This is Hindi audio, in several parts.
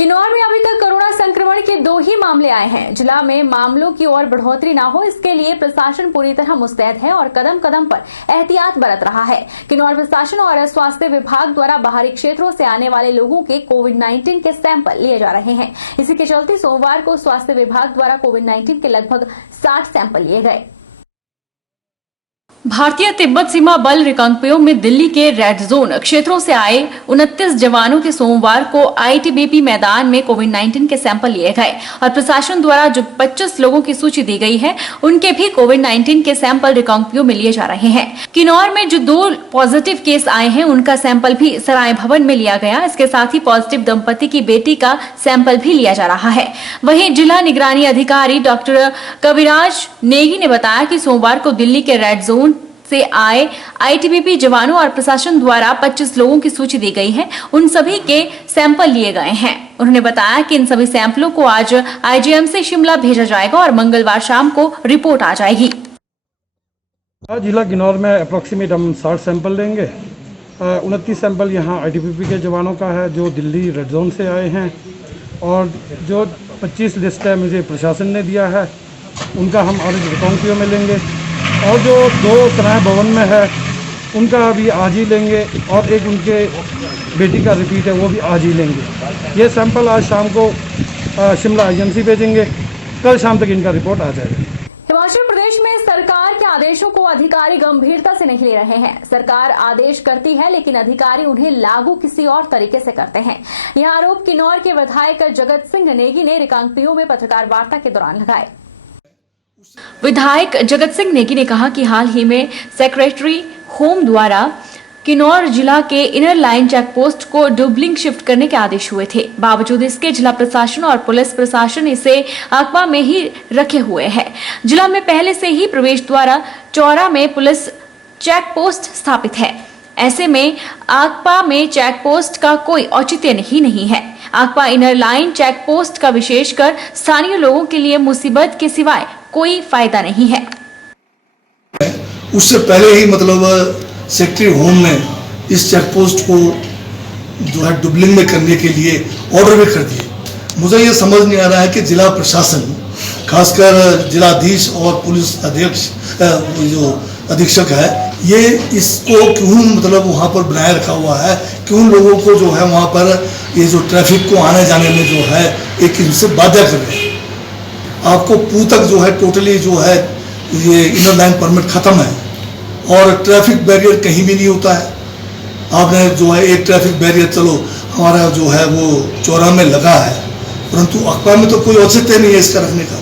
किन्नौर में अभी तक कोरोना संक्रमण के 2 ही मामले आए हैं। जिला में मामलों की और बढ़ोतरी ना हो, इसके लिए प्रशासन पूरी तरह मुस्तैद है और कदम कदम पर एहतियात बरत रहा है। किन्नौर प्रशासन और स्वास्थ्य विभाग द्वारा बाहरी क्षेत्रों से आने वाले लोगों के कोविड-19 के सैंपल लिए जा रहे हैं। इसी के चलते सोमवार को स्वास्थ्य विभाग द्वारा कोविड-19 के लगभग 60 सैंपल लिए गए। भारतीय तिब्बत सीमा बल रिकांगपिओ में दिल्ली के रेड जोन क्षेत्रों से आए 29 जवानों के सोमवार को आईटीबीपी मैदान में कोविड-19 के सैंपल लिए गए और प्रशासन द्वारा जो 25 लोगों की सूची दी गई है, उनके भी कोविड-19 के सैंपल रिकांगपिओ में लिए जा रहे हैं। किन्नौर में जो 2 पॉजिटिव केस आए हैं, उनका सैंपल भी सराय भवन में लिया गया। इसके साथ ही पॉजिटिव दंपति की बेटी का सैंपल भी लिया जा रहा है। वहीं जिला निगरानी अधिकारी डॉक्टर कविराज नेगी ने बताया कि सोमवार को दिल्ली के रेड जोन से आए आईटीबीपी जवानों और प्रशासन द्वारा 25 लोगों की सूची दी गई है, उन सभी के सैंपल लिए गए हैं। उन्होंने बताया कि इन सभी सैंपलों को आज आईजीएमसी शिमला भेजा जाएगा और मंगलवार शाम को रिपोर्ट आ जाएगी। जिला किन्नौर में अप्रोक्सीमेट हम 60 सैंपल लेंगे। 29 सैंपल यहाँ आईटीबीपी के जवानों का है जो दिल्ली रेड जोन से आए हैं, और जो 25 लिस्ट है मुझे प्रशासन ने दिया है, उनका हम आज रिकांगपिओ में लेंगे। और जो 2 सराय भवन में है उनका अभी आज ही लेंगे, और एक उनके बेटी का रिपीट है वो भी आज ही लेंगे। ये सैंपल आज शाम को शिमला आईजीएमसी भेजेंगे। कल शाम तक इनका रिपोर्ट आ जाएगा। हिमाचल प्रदेश में सरकार के आदेशों को अधिकारी गंभीरता से नहीं ले रहे हैं। सरकार आदेश करती है लेकिन अधिकारी उन्हें लागू किसी और तरीके से करते हैं। यह आरोप किन्नौर के विधायक जगत सिंह नेगी ने रिकांगपिओ में पत्रकार वार्ता के दौरान लगाए। विधायक जगत सिंह नेगी ने कहा कि हाल ही में सेक्रेटरी होम द्वारा किन्नौर जिला के इनर लाइन चेक पोस्ट को डुबलिंग शिफ्ट करने के आदेश हुए थे। बावजूद इसके जिला प्रशासन और पुलिस प्रशासन इसे अकबा में ही रखे हुए है। जिला में पहले से ही प्रवेश द्वारा चौरा में पुलिस चेक पोस्ट स्थापित है। ऐसे में आकपा में चेक पोस्ट का कोई औचित्य नहीं है। Akpa inner line check post का विशेषकर स्थानीय लोगों के लिए मुसीबत के सिवाय कोई फायदा नहीं है। उससे पहले ही मतलब सेक्रेटरी होम ने इस चेक पोस्ट को जो है डुबलिंग में करने के लिए ऑर्डर भी कर दिए। मुझे ये समझ नहीं आ रहा है कि जिला प्रशासन, खासकर जिलाधीश और पुलिस अध्यक्ष जो अधीक्षक है, ये इसको क्यों मतलब वहाँ पर बनाए रखा हुआ है, क्यों लोगों को जो है वहाँ पर ये जो ट्रैफिक को आने जाने में जो है एक इनसे बाध्य कर रहे हैं। आपको पू तक जो है टोटली जो है ये इनर लाइन परमिट खत्म है और ट्रैफिक बैरियर कहीं भी नहीं होता है। आपने जो है एक ट्रैफिक बैरियर चलो हमारा जो है वो चौरा में लगा है, परंतु अखबार में तो कोई औचित्य नहीं है इसका रखने का,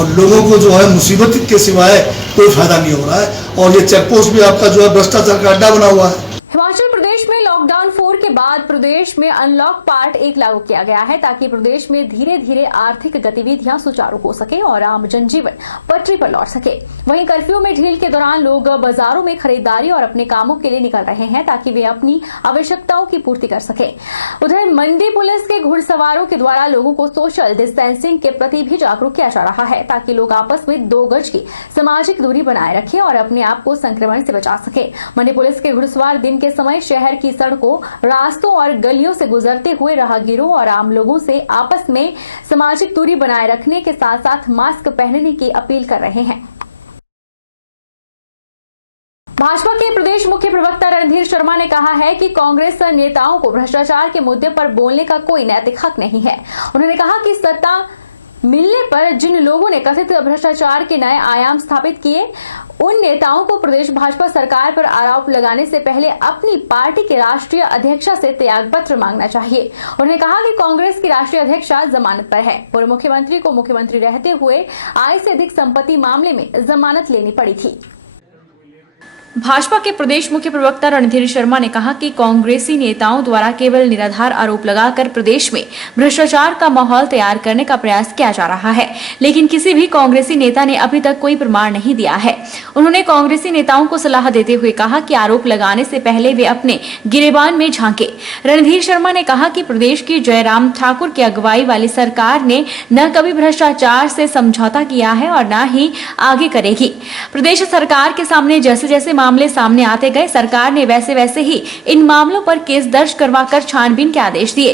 और लोगों को जो है मुसीबत के सिवाय कोई फायदा नहीं हो रहा है। और ये चेक पोस्ट भी आपका जो है भ्रष्टाचार का अड्डा बना हुआ है। हिमाचल प्रदेश में लॉकडाउन 4 के बाद प्रदेश में अनलॉक पार्ट 1 लागू किया गया है ताकि प्रदेश में धीरे धीरे आर्थिक गतिविधियां सुचारू हो सके और आम जनजीवन पटरी पर लौट सके। वहीं कर्फ्यू में ढील के दौरान लोग बाजारों में खरीदारी और अपने कामों के लिए निकल रहे हैं ताकि वे अपनी आवश्यकताओं की पूर्ति कर सके। उधर मंडी पुलिस के घुड़सवारों के द्वारा लोगों को सोशल डिस्टेंसिंग के प्रति भी जागरूक किया जा रहा है ताकि लोग आपस में 2 गज की सामाजिक दूरी बनाए रखें और अपने आप को संक्रमण से बचा सके। मंडी पुलिस के घुड़सवार दिन के समय शहर की सड़कों, रास्तों और गलियों से गुजरते हुए राहगीरों और आम लोगों से आपस में सामाजिक दूरी बनाए रखने के साथ साथ मास्क पहनने की अपील कर रहे हैं। भाजपा के प्रदेश मुख्य प्रवक्ता रणधीर शर्मा ने कहा है कि कांग्रेस नेताओं को भ्रष्टाचार के मुद्दे पर बोलने का कोई नैतिक हक नहीं है। उन्होंने कहा कि सत्ता मिलने पर जिन लोगों ने कथित भ्रष्टाचार के नए आयाम स्थापित किए, उन नेताओं को प्रदेश भाजपा सरकार पर आरोप लगाने से पहले अपनी पार्टी के राष्ट्रीय अध्यक्षा से त्यागपत्र मांगना चाहिए। उन्होंने कहा कि कांग्रेस की राष्ट्रीय अध्यक्षा जमानत पर है। पूर्व मुख्यमंत्री को मुख्यमंत्री रहते हुए आय से अधिक संपत्ति मामले में जमानत लेनी पड़ी थी। भाजपा के प्रदेश मुख्य प्रवक्ता रणधीर शर्मा ने कहा कि कांग्रेसी नेताओं द्वारा केवल निराधार आरोप लगाकर प्रदेश में भ्रष्टाचार का माहौल तैयार करने का प्रयास किया जा रहा है, लेकिन किसी भी कांग्रेसी नेता ने अभी तक कोई प्रमाण नहीं दिया है। उन्होंने कांग्रेसी नेताओं को सलाह देते हुए कहा कि आरोप लगाने से पहले वे अपने गिरेबान में झांके। रणधीर शर्मा ने कहा कि प्रदेश की जयराम ठाकुर की अगुवाई वाली सरकार ने न कभी भ्रष्टाचार से समझौता किया है और न ही आगे करेगी। प्रदेश सरकार के सामने जैसे जैसे मामले सामने आते गए सरकार ने वैसे ही इन मामलों पर केस दर्ज करवाकर छानबीन के आदेश दिए।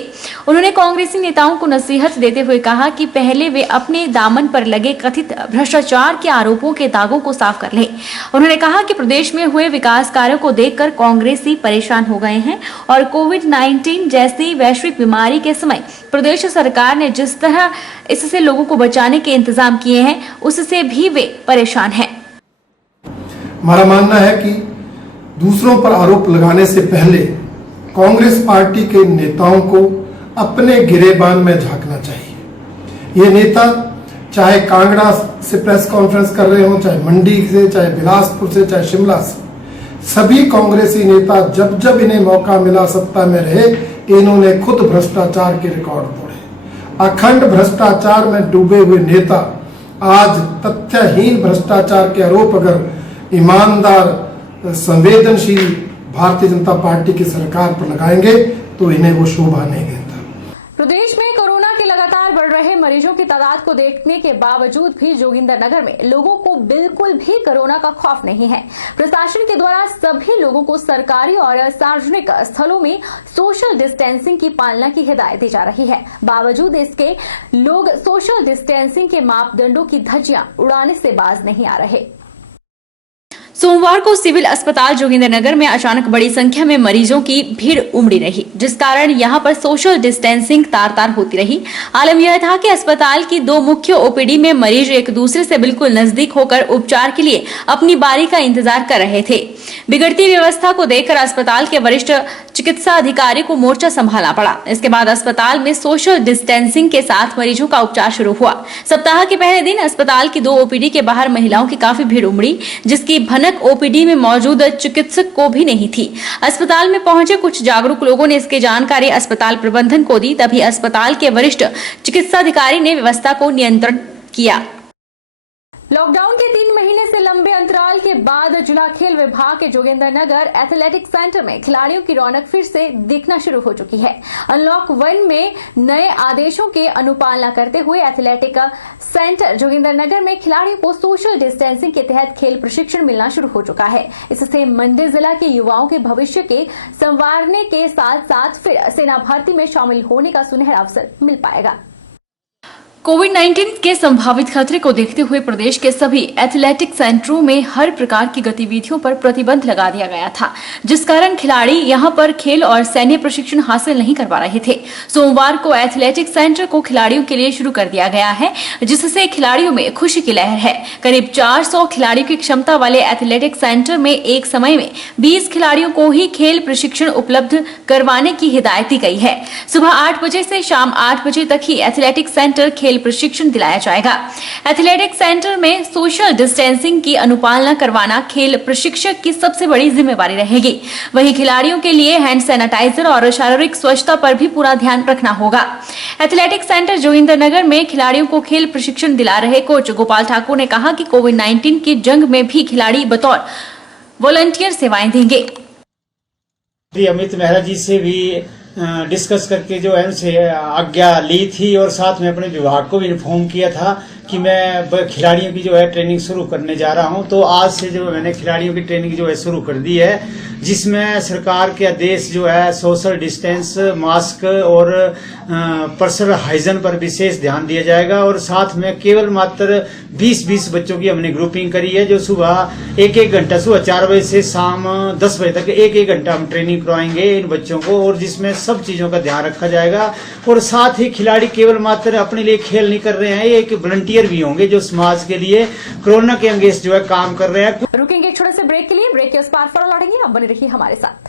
उन्होंने कांग्रेसी नेताओं को नसीहत देते हुए कहा कि पहले वे अपने दामन पर लगे कथित भ्रष्टाचार के आरोपों के दागों को साफ कर लें। उन्होंने कहा कि प्रदेश में हुए विकास कार्यों को देखकर कांग्रेसी परेशान हो गए हैं और कोविड-19 जैसी वैश्विक बीमारी के समय प्रदेश सरकार ने जिस तरह इससे लोगों को बचाने के इंतजाम किए हैं उससे भी वे परेशान हैं। हमारा मानना है कि दूसरों पर आरोप लगाने से पहले कांग्रेस पार्टी के नेताओं को अपने गिरेबान में झांकना चाहिए। ये नेता चाहे कांगड़ा से प्रेस कॉन्फ्रेंस कर रहे हो, चाहे मंडी से, चाहे बिलासपुर से, चाहे शिमला से, सभी कांग्रेसी नेता जब जब इन्हें मौका मिला सत्ता में रहे, इन्होंने खुद भ्रष्टाचार के रिकॉर्ड तोड़े। अखंड भ्रष्टाचार में डूबे हुए नेता आज तथ्यहीन भ्रष्टाचार के आरोप अगर ईमानदार संवेदनशील भारतीय जनता पार्टी की सरकार पर लगाएंगे तो इन्हें वो शोभा नहीं देता। प्रदेश में कोरोना के लगातार बढ़ रहे मरीजों की तादाद को देखने के बावजूद भी जोगिंदरनगर में लोगों को बिल्कुल भी कोरोना का खौफ नहीं है। प्रशासन के द्वारा सभी लोगों को सरकारी और सार्वजनिक स्थलों में सोशल डिस्टेंसिंग की पालना की हिदायत दी जा रही है। बावजूद इसके लोग सोशल डिस्टेंसिंग के मापदंडों की धज्जियां उड़ाने से बाज नहीं आ रहे। सोमवार को सिविल अस्पताल जोगिंदरनगर में अचानक बड़ी संख्या में मरीजों की भीड़ उमड़ी रही, जिस कारण यहां पर सोशल डिस्टेंसिंग तार होती रही। आलम यह था कि अस्पताल की 2 मुख्य ओपीडी में मरीज एक दूसरे से बिल्कुल नजदीक होकर उपचार के लिए अपनी बारी का इंतजार कर रहे थे। बिगड़ती व्यवस्था को देखकर अस्पताल के वरिष्ठ चिकित्सा अधिकारी को मोर्चा संभालना पड़ा। इसके बाद अस्पताल में सोशल डिस्टेंसिंग के साथ मरीजों का उपचार शुरू हुआ। सप्ताह के पहले दिन अस्पताल की 2 ओपीडी के बाहर महिलाओं की काफी भीड़ उमड़ी, जिसकी भनक ओपीडी में मौजूद चिकित्सक को भी नहीं थी। अस्पताल में पहुंचे कुछ जागरूक लोगों ने इसकी जानकारी अस्पताल प्रबंधन को दी, तभी अस्पताल के वरिष्ठ चिकित्सा अधिकारी ने व्यवस्था को नियंत्रण किया। लॉकडाउन के 3 महीने से लंबे अंतराल के बाद जिला खेल विभाग के जोगिंदरनगर एथलेटिक सेंटर में खिलाड़ियों की रौनक फिर से दिखना शुरू हो चुकी है। अनलॉक 1 में नए आदेशों के अनुपालना करते हुए एथलेटिक सेंटर जोगिंदरनगर में खिलाड़ियों को सोशल डिस्टेंसिंग के तहत खेल प्रशिक्षण मिलना शुरू हो चुका है। इससे मंडी जिला के युवाओं के भविष्य के संवारने के साथ साथ फिर सेना भर्ती में शामिल होने का सुनहरा अवसर मिल पाएगा। कोविड-19 के संभावित खतरे को देखते हुए प्रदेश के सभी एथलेटिक सेंटरों में हर प्रकार की गतिविधियों पर प्रतिबंध लगा दिया गया था, जिस कारण खिलाड़ी यहां पर खेल और सैन्य प्रशिक्षण हासिल नहीं कर पा रहे थे। सोमवार को एथलेटिक सेंटर को खिलाड़ियों के लिए शुरू कर दिया गया है, जिससे खिलाड़ियों में खुशी की लहर है। करीब 400 खिलाड़ियों की क्षमता वाले एथलेटिक सेंटर में एक समय में 20 खिलाड़ियों को ही खेल प्रशिक्षण उपलब्ध करवाने की हिदायत दी गई है। सुबह 8 बजे से शाम 8 बजे तक ही एथलेटिक सेंटर खेल प्रशिक्षण दिलाया जाएगा। एथलेटिक सेंटर में सोशल डिस्टेंसिंग की अनुपालना करवाना खेल प्रशिक्षक की सबसे बड़ी जिम्मेवारी रहेगी। वहीं खिलाड़ियों के लिए हैंड सैनिटाइजर और शारीरिक स्वच्छता पर भी पूरा ध्यान रखना होगा। एथलेटिक सेंटर जोगिंदरनगर में खिलाड़ियों को खेल प्रशिक्षण दिला रहे कोच गोपाल ठाकुर ने कहा कि कोविड-19 की जंग में भी खिलाड़ी बतौर वॉलंटियर सेवाएं देंगे। अमित मेहरा जी से भी डिस्कस करके जो है उनसे आज्ञा ली थी और साथ में अपने विभाग को भी इन्फॉर्म किया था कि मैं खिलाड़ियों की जो है ट्रेनिंग शुरू करने जा रहा हूं। तो आज से जो मैंने खिलाड़ियों की ट्रेनिंग जो है शुरू कर दी है, जिसमें सरकार के आदेश जो है सोशल डिस्टेंस, मास्क और पर्सनल हाइजीन पर विशेष ध्यान दिया जाएगा। और साथ में केवल मात्र 20-20 बच्चों की हमने ग्रुपिंग करी है, जो सुबह 1-1 घंटा, सुबह 4 बजे से शाम 10 बजे तक 1-1 घंटा हम ट्रेनिंग करवाएंगे इन बच्चों को, और जिसमें सब चीजों का ध्यान रखा जाएगा। और साथ ही खिलाड़ी केवल मात्र अपने लिए खेल नहीं कर रहे हैं, ये एक वॉलंटियर भी होंगे जो समाज के लिए कोरोना के अंगेंस्ट जो है काम कर रहे हैं। रुकेंगे एक छोटे से ब्रेक के लिए, ब्रेक के उस पार फौरन लौटेंगे। आप बने रहिए हमारे साथ।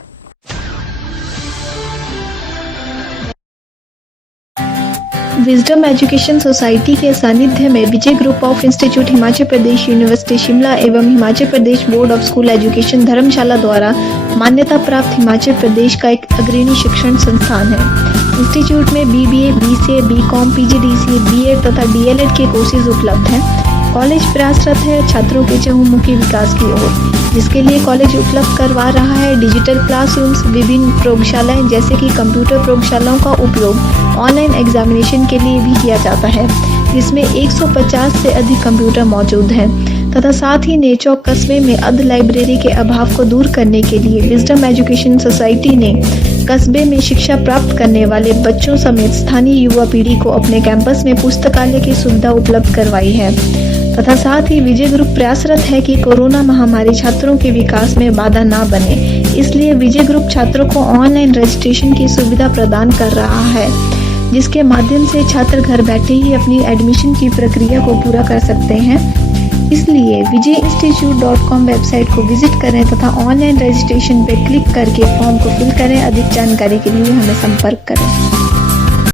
विजडम एजुकेशन सोसाइटी के सानिध्य में Vijay group of institute Himachal Pradesh university Shimla एवं Himachal Pradesh board of school education Dharamshala द्वारा मान्यता प्राप्त हिमाचल प्रदेश का एक अग्रणी शिक्षण संस्थान है। इंस्टीट्यूट में BBA, BCA, BCom, PGDCA, BEd तथा DLEd के कोर्सेज उपलब्ध हैं। कॉलेज प्रयासरत है छात्रों के चहुमुखी विकास की ओर, जिसके लिए कॉलेज उपलब्ध करवा रहा है डिजिटल क्लासरूम्स, विभिन्न प्रयोगशालाएं जैसे कि कंप्यूटर प्रयोगशालाओं का उपयोग ऑनलाइन एग्जामिनेशन के लिए भी किया जाता है, जिसमें 150 से अधिक कंप्यूटर मौजूद हैं। तथा साथ ही नेचौक कस्बे में अर्ध लाइब्रेरी के अभाव को दूर करने के लिए विजडम एजुकेशन सोसाइटी ने कस्बे में शिक्षा प्राप्त करने वाले बच्चों समेत स्थानीय युवा पीढ़ी को अपने कैंपस में पुस्तकालय की सुविधा उपलब्ध करवाई है तथा साथ ही विजय ग्रुप प्रयासरत है कि कोरोना महामारी छात्रों के विकास में बाधा ना बने, इसलिए विजय ग्रुप छात्रों को ऑनलाइन रजिस्ट्रेशन की सुविधा प्रदान कर रहा है, जिसके माध्यम से छात्र घर बैठे ही अपनी एडमिशन की प्रक्रिया को पूरा कर सकते हैं। इसलिए vijayinstitute.com वेबसाइट को विजिट करें तथा ऑनलाइन रजिस्ट्रेशन पर क्लिक करके फॉर्म को फिल करें। अधिक जानकारी के लिए हमें संपर्क करें।